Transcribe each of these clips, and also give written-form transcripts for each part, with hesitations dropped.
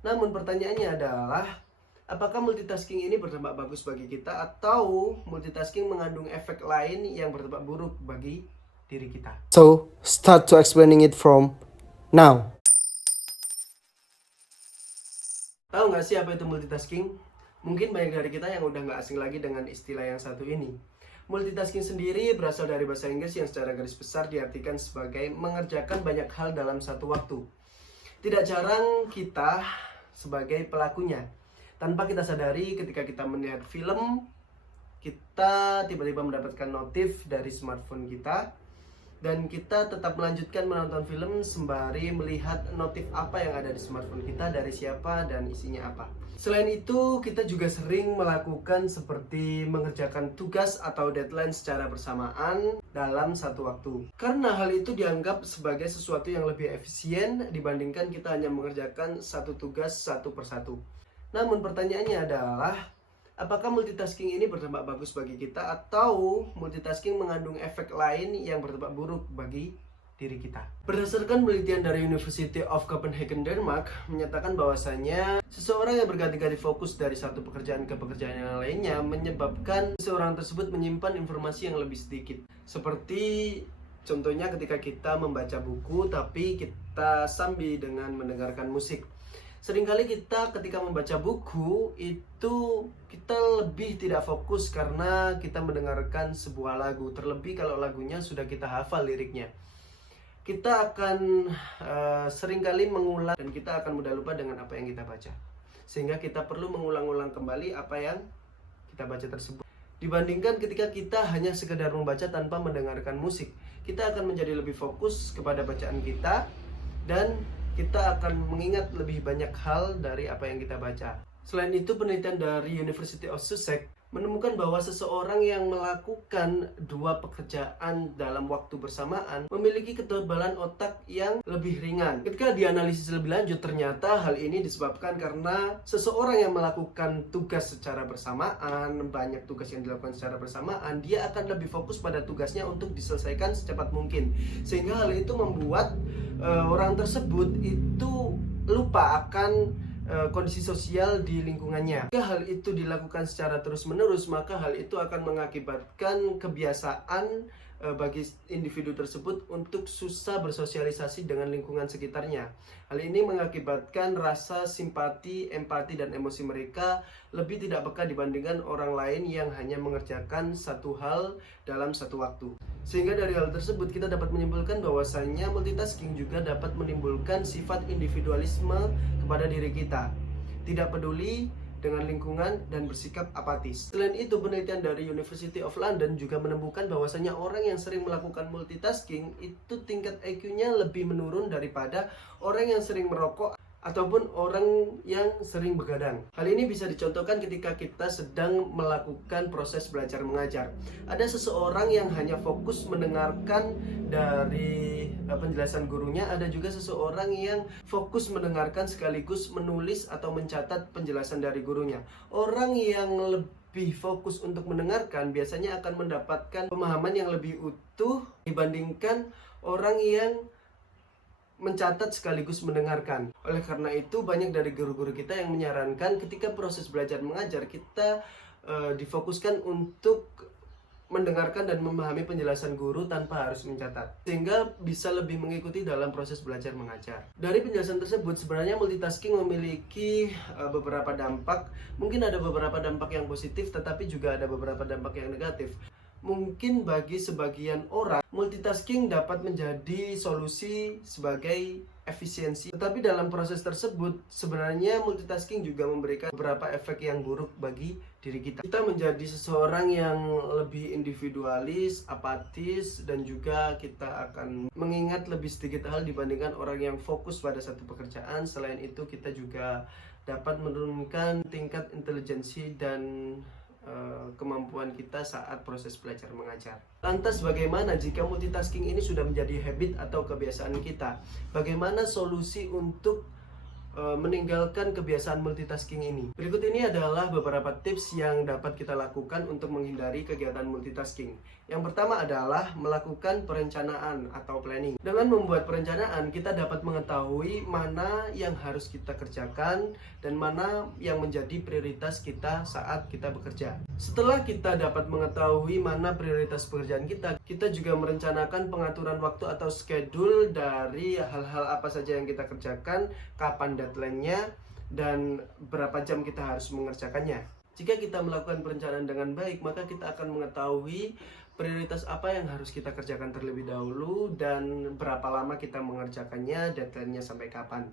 Namun pertanyaannya adalah, apakah multitasking ini berdampak bagus bagi kita atau multitasking mengandung efek lain yang berdampak buruk bagi diri kita? So, start to explaining it from now. Tahu nggak sih apa itu multitasking? Mungkin banyak dari kita yang udah nggak asing lagi dengan istilah yang satu ini. Multitasking sendiri berasal dari bahasa Inggris yang secara garis besar diartikan sebagai mengerjakan banyak hal dalam satu waktu. Tidak jarang kita sebagai pelakunya, tanpa kita sadari ketika kita melihat film, kita tiba-tiba mendapatkan notif dari smartphone kita, dan kita tetap melanjutkan menonton film sembari melihat notif apa yang ada di smartphone kita, dari siapa dan isinya apa. Selain itu, kita juga sering melakukan seperti mengerjakan tugas atau deadline secara bersamaan dalam satu waktu. Karena hal itu dianggap sebagai sesuatu yang lebih efisien dibandingkan kita hanya mengerjakan satu tugas satu persatu. Namun pertanyaannya adalah, apakah multitasking ini berdampak bagus bagi kita atau multitasking mengandung efek lain yang berdampak buruk bagi diri kita? Berdasarkan penelitian dari University of Copenhagen, Denmark, menyatakan bahwasanya seseorang yang berganti-ganti fokus dari satu pekerjaan ke pekerjaan yang lainnya menyebabkan seseorang tersebut menyimpan informasi yang lebih sedikit. Seperti contohnya ketika kita membaca buku tapi kita sambil dengan mendengarkan musik. Seringkali kita ketika membaca buku itu kita lebih tidak fokus karena kita mendengarkan sebuah lagu. Terlebih kalau lagunya sudah kita hafal liriknya. Kita akan seringkali mengulang dan kita akan mudah lupa dengan apa yang kita baca. Sehingga kita perlu mengulang-ulang kembali apa yang kita baca tersebut. Dibandingkan ketika kita hanya sekedar membaca tanpa mendengarkan musik, kita akan menjadi lebih fokus kepada bacaan kita dan kita akan mengingat lebih banyak hal dari apa yang kita baca. Selain itu, penelitian dari University of Sussex menemukan bahwa seseorang yang melakukan dua pekerjaan dalam waktu bersamaan memiliki ketebalan otak yang lebih ringan. Ketika dianalisis lebih lanjut, ternyata hal ini disebabkan karena seseorang yang melakukan tugas secara bersamaan, banyak tugas yang dilakukan secara bersamaan, dia akan lebih fokus pada tugasnya untuk diselesaikan secepat mungkin. Sehingga hal itu membuat orang tersebut itu lupa akan kondisi sosial di lingkungannya. Jika hal itu dilakukan secara terus-menerus, maka hal itu akan mengakibatkan kebiasaan bagi individu tersebut untuk susah bersosialisasi dengan lingkungan sekitarnya. Hal ini mengakibatkan rasa simpati, empati, dan emosi mereka lebih tidak peka dibandingkan orang lain yang hanya mengerjakan satu hal dalam satu waktu. Sehingga dari hal tersebut kita dapat menyimpulkan bahwasanya multitasking juga dapat menimbulkan sifat individualisme kepada diri kita, tidak peduli dengan lingkungan dan bersikap apatis. Selain itu, penelitian dari University of London juga menemukan bahwasanya orang yang sering melakukan multitasking itu tingkat IQ-nya lebih menurun daripada orang yang sering merokok ataupun orang yang sering begadang. Hal ini bisa dicontohkan ketika kita sedang melakukan proses belajar mengajar. Ada seseorang yang hanya fokus mendengarkan dari penjelasan gurunya, ada juga seseorang yang fokus mendengarkan sekaligus menulis atau mencatat penjelasan dari gurunya. Orang yang lebih fokus untuk mendengarkan biasanya akan mendapatkan pemahaman yang lebih utuh dibandingkan orang yang mencatat sekaligus mendengarkan. Oleh karena itu, banyak dari guru-guru kita yang menyarankan ketika proses belajar mengajar kita difokuskan untuk mendengarkan dan memahami penjelasan guru tanpa harus mencatat, sehingga bisa lebih mengikuti dalam proses belajar mengajar. Dari penjelasan tersebut, sebenarnya multitasking memiliki beberapa dampak. Mungkin ada beberapa dampak yang positif, tetapi juga ada beberapa dampak yang negatif. Mungkin bagi sebagian orang, multitasking dapat menjadi solusi sebagai efisiensi. Tetapi dalam proses tersebut, sebenarnya multitasking juga memberikan beberapa efek yang buruk bagi diri kita. Kita menjadi seseorang yang lebih individualis, apatis, dan juga kita akan mengingat lebih sedikit hal dibandingkan orang yang fokus pada satu pekerjaan. Selain itu, kita juga dapat menurunkan tingkat intelijensi dan kemampuan kita saat proses belajar mengajar. Lantas bagaimana jika multitasking ini sudah menjadi habit atau kebiasaan kita? Bagaimana solusi untuk meninggalkan kebiasaan multitasking ini. Berikut ini adalah beberapa tips yang dapat kita lakukan untuk menghindari kegiatan multitasking. Yang pertama adalah melakukan perencanaan atau planning. Dengan membuat perencanaan, kita dapat mengetahui mana yang harus kita kerjakan dan mana yang menjadi prioritas kita saat kita bekerja. Setelah kita dapat mengetahui mana prioritas pekerjaan kita, kita juga merencanakan pengaturan waktu atau schedule dari hal-hal apa saja yang kita kerjakan, kapan deadline-nya, dan berapa jam kita harus mengerjakannya. Jika kita melakukan perencanaan dengan baik, maka kita akan mengetahui prioritas apa yang harus kita kerjakan terlebih dahulu dan berapa lama kita mengerjakannya, deadline-nya sampai kapan.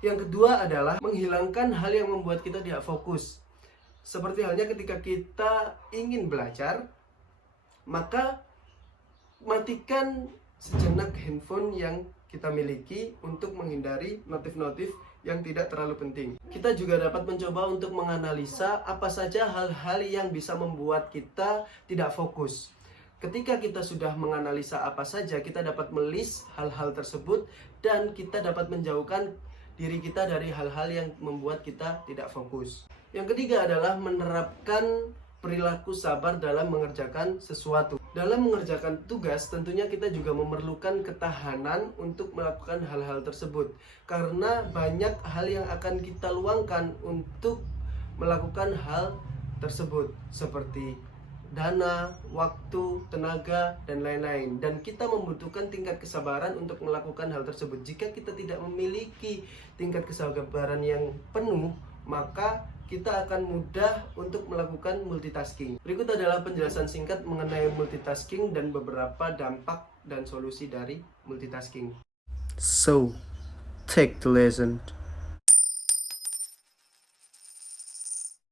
Yang kedua adalah menghilangkan hal yang membuat kita tidak fokus. Seperti halnya ketika kita ingin belajar, maka matikan sejenak handphone yang kita miliki untuk menghindari notif-notif yang tidak terlalu penting. Kita juga dapat mencoba untuk menganalisa apa saja hal-hal yang bisa membuat kita tidak fokus. Ketika kita sudah menganalisa apa saja, kita dapat melis hal-hal tersebut dan kita dapat menjauhkan diri kita dari hal-hal yang membuat kita tidak fokus. Yang ketiga adalah menerapkan perilaku sabar dalam mengerjakan sesuatu. Dalam mengerjakan tugas, tentunya kita juga memerlukan ketahanan untuk melakukan hal-hal tersebut. Karena banyak hal yang akan kita luangkan untuk melakukan hal tersebut, seperti dana, waktu, tenaga, dan lain-lain. Dan kita membutuhkan tingkat kesabaran untuk melakukan hal tersebut. Jika kita tidak memiliki tingkat kesabaran yang penuh, maka kita akan mudah untuk melakukan multitasking. Berikut adalah penjelasan singkat mengenai multitasking dan beberapa dampak dan solusi dari multitasking. So, take the lesson.